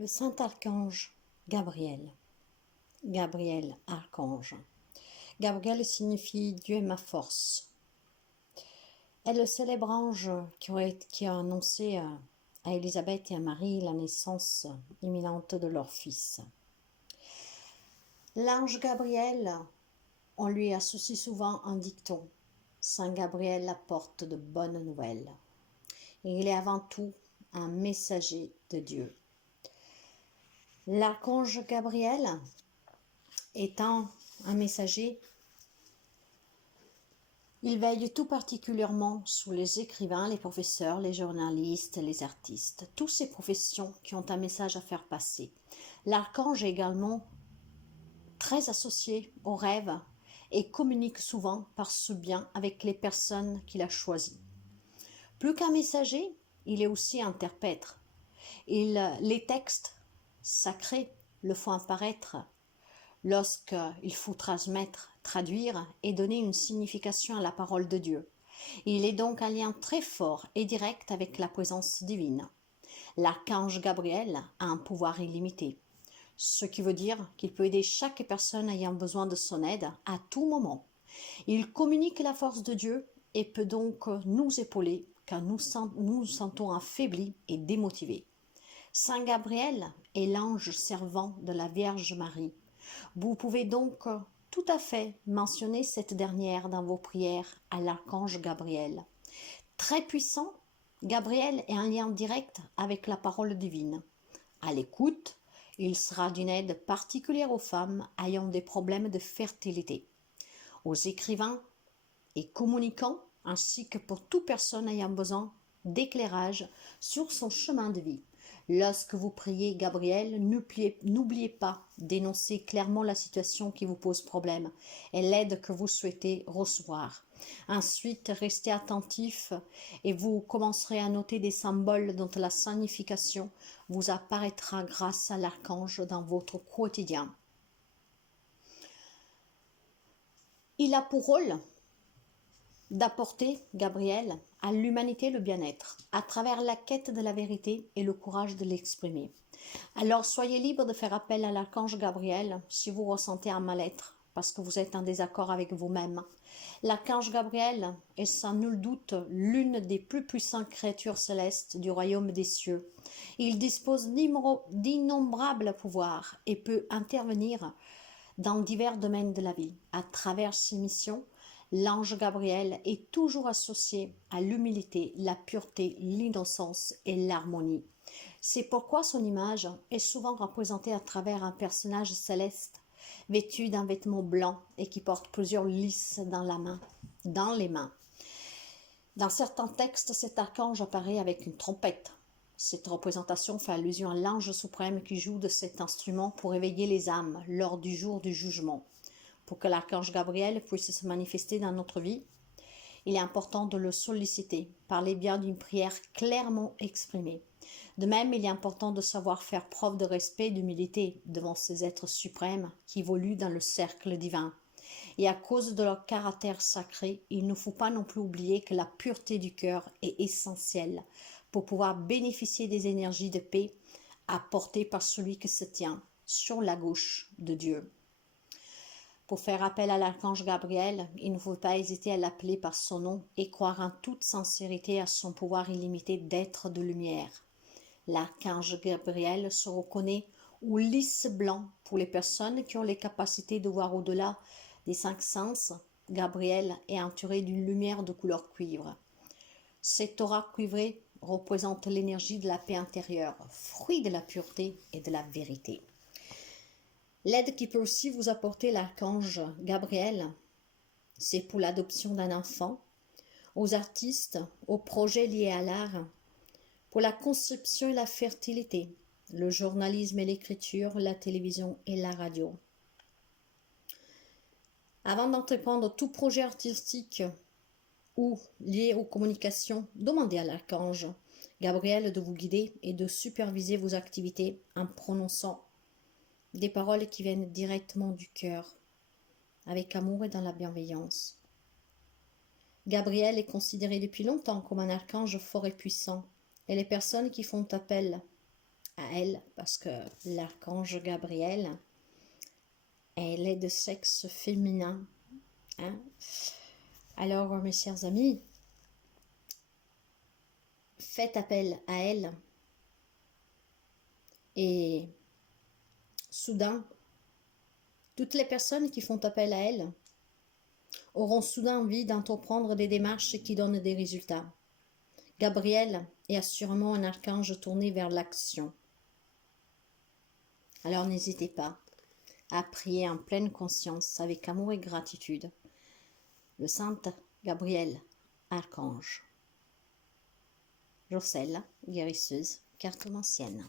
Le saint archange Gabriel. Gabriel, archange. Gabriel signifie Dieu est ma force. Est le célèbre ange qui a annoncé à Élisabeth et à Marie la naissance imminente de leur fils. L'ange Gabriel, on lui associe souvent un dicton. Saint Gabriel apporte de bonnes nouvelles. Et il est avant tout un messager de Dieu. L'archange Gabriel étant un messager, il veille tout particulièrement sur les écrivains, les professeurs, les journalistes, les artistes, toutes ces professions qui ont un message à faire passer. L'archange est également très associé aux rêves et communique souvent par ce bien avec les personnes qu'il a choisies. Plus qu'un messager, il est aussi interprète. Les textes sacrés le font apparaître lorsqu'il faut transmettre, traduire et donner une signification à la parole de Dieu. Il est donc un lien très fort et direct avec la présence divine. L'archange Gabriel a un pouvoir illimité, ce qui veut dire qu'il peut aider chaque personne ayant besoin de son aide à tout moment. Il communique la force de Dieu et peut donc nous épauler quand nous nous sentons affaiblis et démotivés. Saint Gabriel est l'ange servant de la Vierge Marie. Vous pouvez donc tout à fait mentionner cette dernière dans vos prières à l'archange Gabriel. Très puissant, Gabriel est un lien direct avec la parole divine. À l'écoute, il sera d'une aide particulière aux femmes ayant des problèmes de fertilité, aux écrivains et communicants, ainsi que pour toute personne ayant besoin d'éclairage sur son chemin de vie. Lorsque vous priez Gabriel, n'oubliez pas d'énoncer clairement la situation qui vous pose problème et l'aide que vous souhaitez recevoir. Ensuite, restez attentif et vous commencerez à noter des symboles dont la signification vous apparaîtra grâce à l'archange dans votre quotidien. Il a pour rôle d'apporter, Gabriel, à l'humanité le bien-être, à travers la quête de la vérité et le courage de l'exprimer. Alors soyez libre de faire appel à l'archange Gabriel si vous ressentez un mal-être, parce que vous êtes en désaccord avec vous-même. L'archange Gabriel est sans nul doute l'une des plus puissantes créatures célestes du royaume des cieux. Il dispose d'innombrables pouvoirs et peut intervenir dans divers domaines de la vie. À travers ses missions, l'ange Gabriel est toujours associé à l'humilité, la pureté, l'innocence et l'harmonie. C'est pourquoi son image est souvent représentée à travers un personnage céleste, vêtu d'un vêtement blanc et qui porte plusieurs lys dans les mains. Dans certains textes, cet archange apparaît avec une trompette. Cette représentation fait allusion à l'ange suprême qui joue de cet instrument pour éveiller les âmes lors du jour du jugement. Pour que l'archange Gabriel puisse se manifester dans notre vie, il est important de le solliciter par les biens d'une prière clairement exprimée. De même, il est important de savoir faire preuve de respect et d'humilité devant ces êtres suprêmes qui évoluent dans le cercle divin. Et à cause de leur caractère sacré, il ne faut pas non plus oublier que la pureté du cœur est essentielle pour pouvoir bénéficier des énergies de paix apportées par celui qui se tient sur la gauche de Dieu. Pour faire appel à l'archange Gabriel, il ne faut pas hésiter à l'appeler par son nom et croire en toute sincérité à son pouvoir illimité d'être de lumière. L'archange Gabriel se reconnaît au lys blanc pour les personnes qui ont les capacités de voir au-delà des 5 sens. Gabriel est entouré d'une lumière de couleur cuivre. Cette aura cuivrée représente l'énergie de la paix intérieure, fruit de la pureté et de la vérité. L'aide qui peut aussi vous apporter l'archange Gabriel, c'est pour l'adoption d'un enfant, aux artistes, aux projets liés à l'art, pour la conception et la fertilité, le journalisme et l'écriture, la télévision et la radio. Avant d'entreprendre tout projet artistique ou lié aux communications, demandez à l'archange Gabriel de vous guider et de superviser vos activités en prononçant des paroles qui viennent directement du cœur, avec amour et dans la bienveillance. Gabriel est considéré depuis longtemps comme un archange fort et puissant, et les personnes qui font appel à elle, parce que l'archange Gabriel, elle est de sexe féminin. Hein? Alors, mes chers amis, faites appel à elle et soudain, toutes les personnes qui font appel à elle auront soudain envie d'entreprendre des démarches qui donnent des résultats. Gabriel est assurément un archange tourné vers l'action. Alors n'hésitez pas à prier en pleine conscience, avec amour et gratitude, le Sainte Gabriel, archange. Jocelle, guérisseuse, cartomancienne.